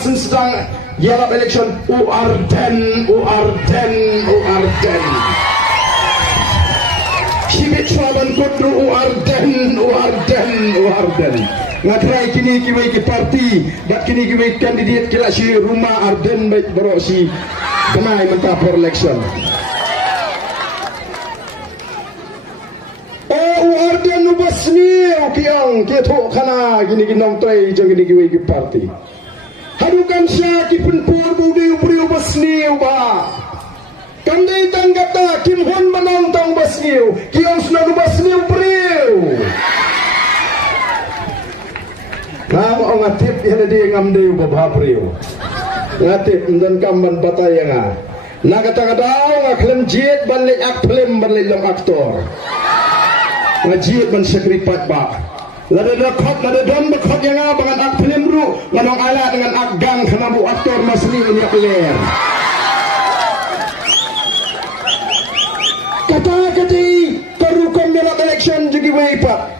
sedang yellow election Uarden Sibit Swaban Kudru Uarden ngatrai kini kiwai ki parti dak kini kiwai kandidat kila si rumah Arden baik berosi kenai mentah for election Uarden ubasni kiang keto kana gini ginong trai jang gini kiwai ki parti hadukan siya kipenpur budi ubri ubasni uba kandai tanggata Kim Hon menantang basniu kiang sudah ubasni ubriu Nama orang ngatip yang ada yang ngamdeu babhapriu ngatip dan kamban batayanga nak kata-kata ngaklem jid banlik akplem banlik lam aktor ngajid ban sekripat ba lada dakot lada dom bekot yang abangan akplem ru nganong ala dengan agang kena bu aktor masni ini akler